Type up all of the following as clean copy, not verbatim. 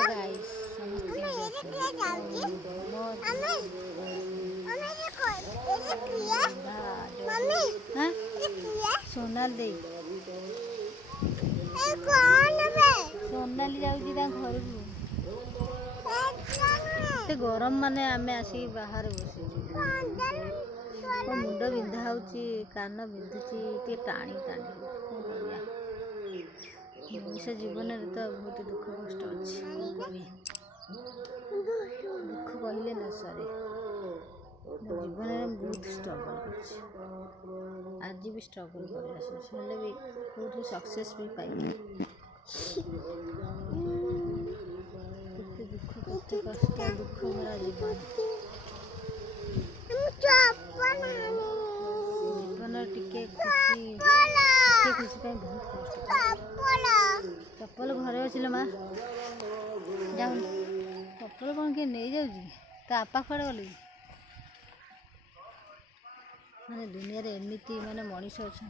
guys समस्त सोनाल दे सोनाली जाऊँगी घर को गरम माने आमे आसी बाहर बसी मुंड बिंधा हो कान बिंधुची टाणी टाणी मनुष्य जीवन में तो बहुत दुख कष्ट अच्छे दुख कहले न सरे जीवन में बहुत स्ट्रगल आज भी स्ट्रगल कर भी बहुत सक्सेस भी पाई दुख कष्ट दुख भरा जीवन जीवन टिके खुशी खुशी बहुत कष्ट चप्पल घरे अच्छे माँ जाऊ चप्पल कौन किए नहीं जाऊँगी तो आपा कुआड़े गल माने दुनिया रे एमती माने मनीष अच्छा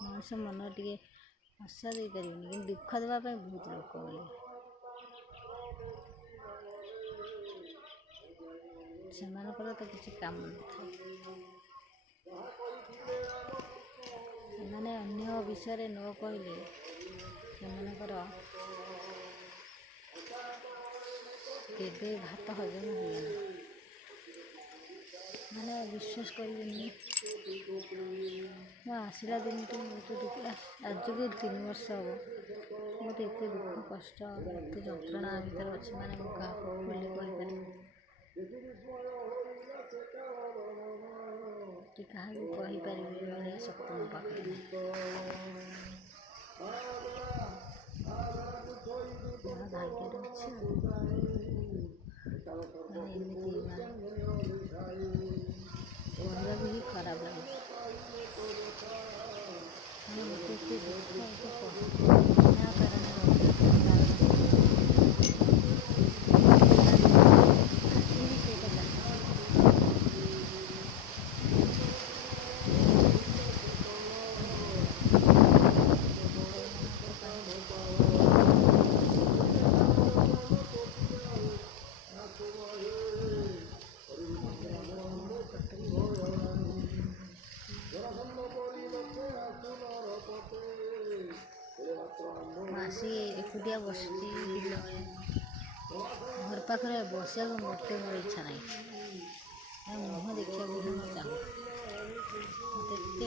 मनीष मन टे आशा दे पारे कि दुख देवाई बहुत लोक बोले से तो किसी काम न था अन्य विषय न कहले से भात हजम हुए मैंने विश्वास करें आसला दिन तो आज को 3 वर्ष हम मत एत दुख कष्ट एत जंत्रणा भर अच्छे मैंने क्या बोली क्या कहीपर शक्ति मो पाखे भाग्य अच्छे कहला भी खराब लगे आसी एकुटिया बस घर पाखे बसा मत मोर इच्छा ना मुँह देखा भी चाहूँ मत एत